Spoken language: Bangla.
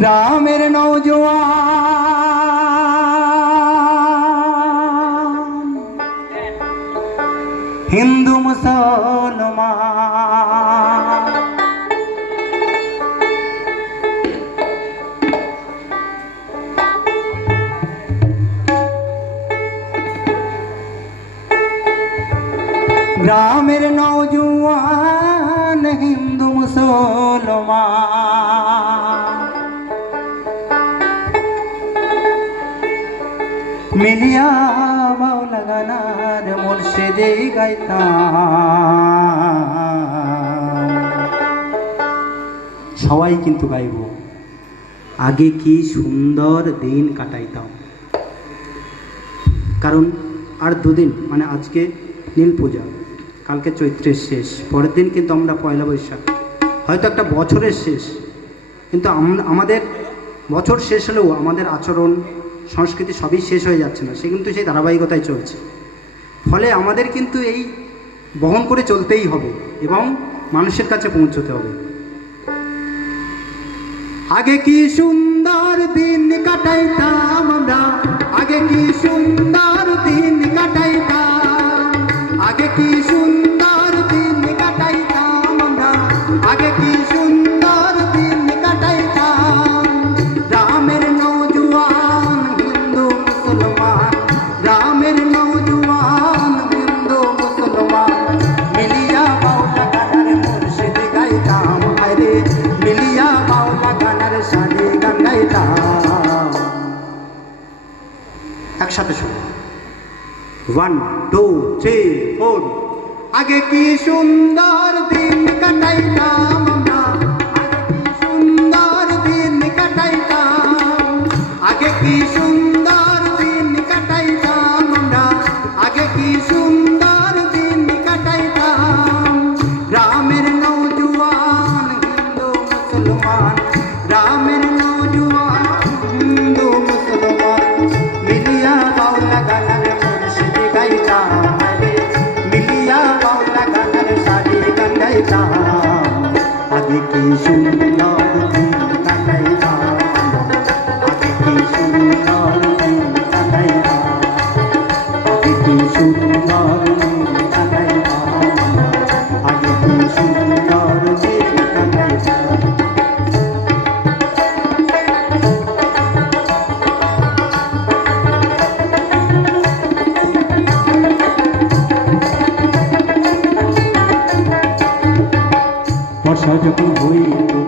গ্রামের নওজোয়ান হিন্দু মুসলমান গ্রামের নওজোয়ান হিন্দু মুসলমান মিলিয়া বাউলা গানার মুর্শিদে গাইতাম। সবাই কিন্তু গাইব আগে কি সুন্দর দিন কাটাইতাম। কারণ আর দুদিন, মানে আজকে নীল পূজা, কালকে চৈত্রের শেষ, পরের দিন কিন্তু আমরা পয়লা বৈশাখ, হয়তো একটা বছরের শেষ, কিন্তু আমাদের বছর শেষ হলেও আমাদের আচরণ সংস্কৃতি সবই শেষ হয়ে যাচ্ছে না, সে কিন্তু সেই ধারাবাহিকতায় চলছে। ফলে আমাদের কিন্তু এই বহন করে চলতেই হবে এবং মানুষের কাছে পৌঁছতে হবে। আগে কি সুন্দর দিন কাটাইতাম আমরা, আগে কি সুন্দর দিন কাটাইতাম, আগে কি সুন্দর দিন কাটাইতাম আমরা, আগে কি সুন্দর দিন কাটাইতাম। গ্রামের নওজোয়ান হিন্দু মুসলমান, গ্রামের নওজোয়ান হিন্দু মুসলমান মিলিয়া বাউলা গানার মুর্শিদ গাইতাম। আরে মিলিয়া বাউলা গানার সারি গান গাইতাম। একসাথে শুনো, 1 2 3 4। আগে কি সুন্দর দিন কাটাইতাম আমরা, আগে কি সুন্দর দিন কাটাইতাম, আগে কি সুন্দর দিন কাটাইতাম আমরা, আগে কি সুন্দর দিন কাটাইতাম। গ্রামের নওজোয়ান হিন্দু মুসলমান, গ্রামের নওজোয়ান হিন্দু মুসলমান মিলিয়া বাউলা গানার মুর্শিদ গাইতাম। মিলিয়া বাউলা গানার সারি গান গাইতাম। আগে কি সুন্দর দিন